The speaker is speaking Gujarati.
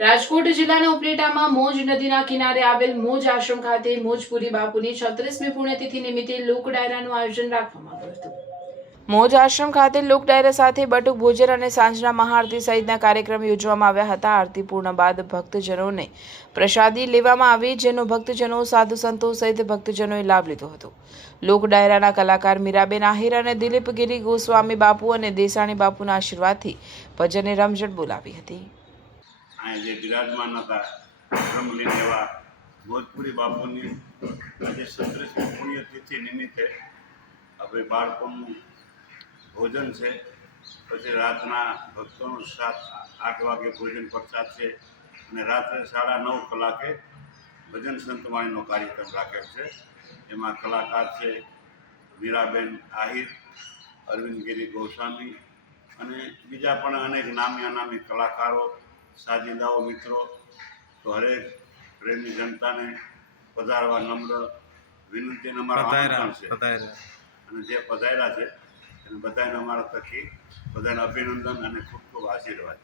રાજકોટ જિલ્લાના ઉપલેટામાં મોજ નદીના કિનારે આવેલ મોજ આશ્રમ ખાતે મોજપુરી બાપુની 36મી પુણ્યતિથિ નિમિત્તે લોક ડાયરાનું આયોજન કરવામાં આવ્યું હતું। મોજ આશ્રમ ખાતે લોક ડાયરા સાથે બટુક ભોજન અને સાંજના મહાઆરતી સહિતના કાર્યક્રમ યોજવામાં આવ્યા હતા। આરતી પૂર્ણ બાદ ભક્તજનોને પ્રસાદી લેવામાં આવી, જેનો ભક્તજનો, સાધુ સંતો સહિત ભક્તજનોએ લાભ લીધો હતો। લોક ડાયરાના કલાકાર મીરાબેન આહિર અને દિલીપ ગિરી ગોસ્વામી બાપુ અને દેસાણી બાપુના આશીર્વાદથી ભજને રમઝટ બોલાવી હતી। અહીં જે બિરાજમાન હતા બ્રહ્મલીન એવા ભોજપુરી બાપુની આજે 36મી પુણ્યતિથિ નિમિત્તે આપણે બાળકોનું ભોજન છે, પછી રાતના ભક્તોનું 7-8 વાગે ભોજન પ્રસાદ છે અને રાત્રે 9:30 કલાકે ભજન સંતવાણીનો કાર્યક્રમ રાખેલ છે। એમાં કલાકાર છે મીરાબેન આહિર, અરવિંદ ગિરી ગોસ્વામી અને બીજા પણ અનેક નામી અનામી કલાકારો, સાજીદાઓ, મિત્રો। તો હરેક પ્રેમી જનતાને પધારવા નમ્ર વિનંતી અને અમારા આમંત્રણ છે અને જે પધાર્યા છે એને બધાને અમારા થકી બધાને અભિનંદન અને ખૂબ ખૂબ આશીર્વાદ।